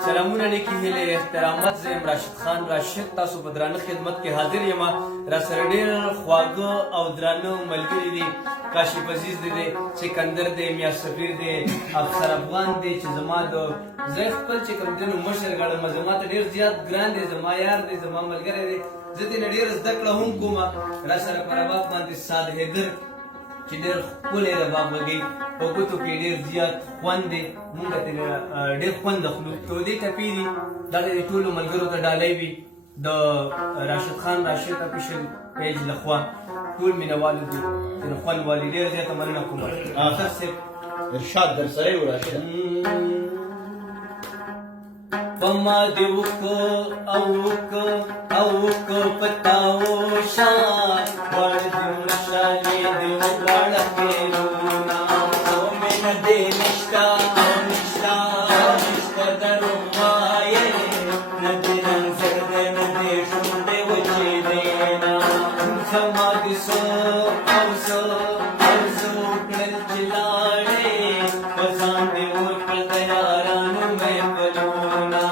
سلامونه لیکي هیلې احترامات زه یم راشد خان راشد تاسو په درانه خدمت کې حاضر یم راسره ډېر خواږه او درانه ملګري دي کاشف عزیز دی سکندر دی میا سفیر دی افسر افغان دی چې زما د زه خپل چې کوم دی نو مشر ګڼم زما ته ډېر زیات ګران دی زما یار دی زما ملګری دی زه ترې ډېر زده کړه هم کوم راسره په رباب باندې ساد حیدر چې ډېر ښکلی رباب غږوي په ګوتو کې ډېر زیات خوند دی مونږ ترې ډېر خوند اخلو تودې ټپې دي دا د ټولو ملګرو ته ډالۍ وي د راشد خان راشد افیشل پیج لخوا ټول مینهوالو دي د خوند والي ډېر زیاته مننه کوم اخر صاحب ارشاد در سره یې راشد پما دې وکړه او وکړه پتاو شان وړ دې شانې دې وړه کېرونا او مینه دې نشتا درو وایې نه دې نظر دې نه دې شونډې وچې دې نه زما دې څه او څه وکړل چې لاړې په ځان دې وکړل د یارانو مې پلونه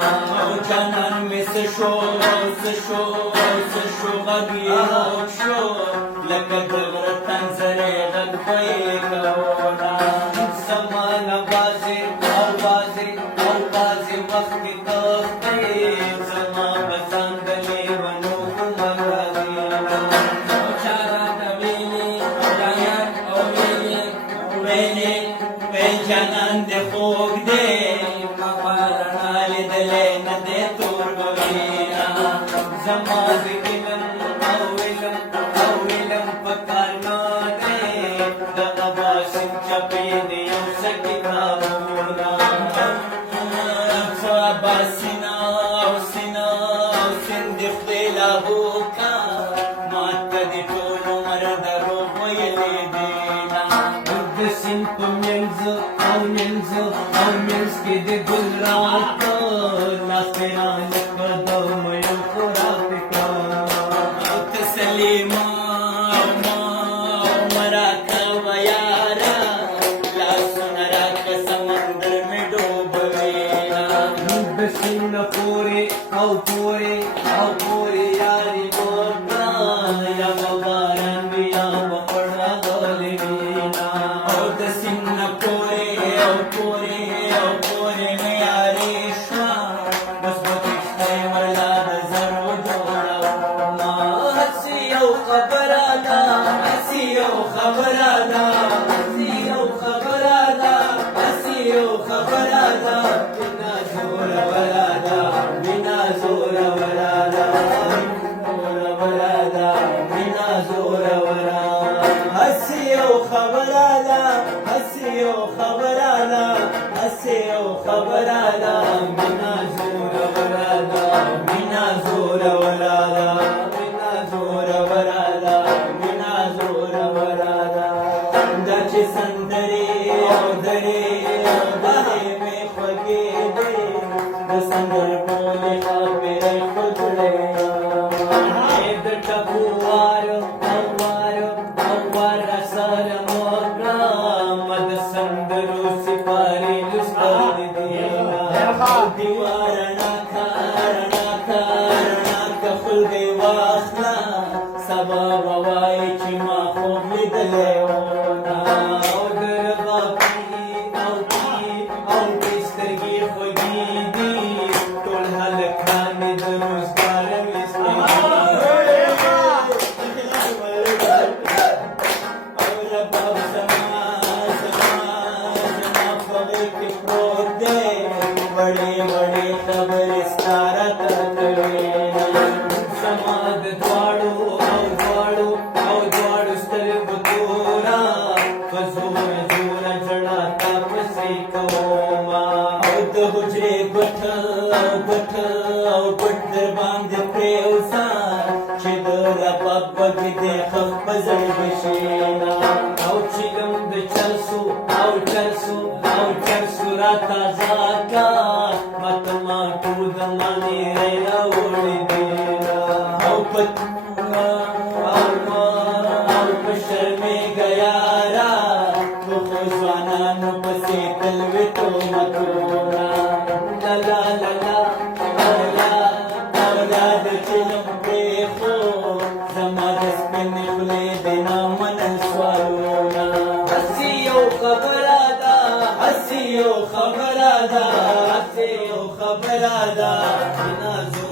جانان میں سے شو غبی شو لکه دغر تنظرے غد پئی کونا سمان بازی وقت تختی زما بزان دلی ونو مغازینا چارا دویلی جانان او ویلی وی جانان دے خوگ دے زما ذکرم او علم پکار نه دی دغه باسم چپې دی یو څه کتابونه باسینا او سند خدای لاهو کا ماته دې ټول عمر دروغ ویلې دینا د سیند په منځ کې د ګل راته لاس رانه پورے یاری موکا یا باران بیا بپڑا گولی بینا او دسن پورے میاری شوا بس بکشتے مرلا دزر و جوڑا حسی او خبرادا بنا زور ورادا حسی او خبرادا بنا زور ورادا دا چې سندرې او درې مې خوږې دي د سندر بولې خبرې خوږړې د ټپو وار سره وکړه د سندرو سپارې لوستل دي دیوارنا کا خلګې واخله سبا ووایي چې ما خوب لیدلی وونه او د ربابي او سترګې خوږې دي ټول هلکان مې د روزګار ویستې او رباب زما په غېږ کې پروت دی وړې خبرې ستا راته کوي زما د دواړو سترګو توره په زوره ژړا تا پسې کومه او د حجرې ګوټ در باندې پرېوځه چې د رباب غږ دې خښ په زړه بشېنه او چیلم د چرسو راتازه کا ماتو د مانې راوړې دینا او په شرمېږه یاره په خو ځوانانو پسې تل وې تو مکوره لا لا مولا مولا د چلم پریخو زما د سپین خولې د نامنل سوالونه هسې یو خبره ده هسې یو خبره ده هسې یو خبره ده چې نازو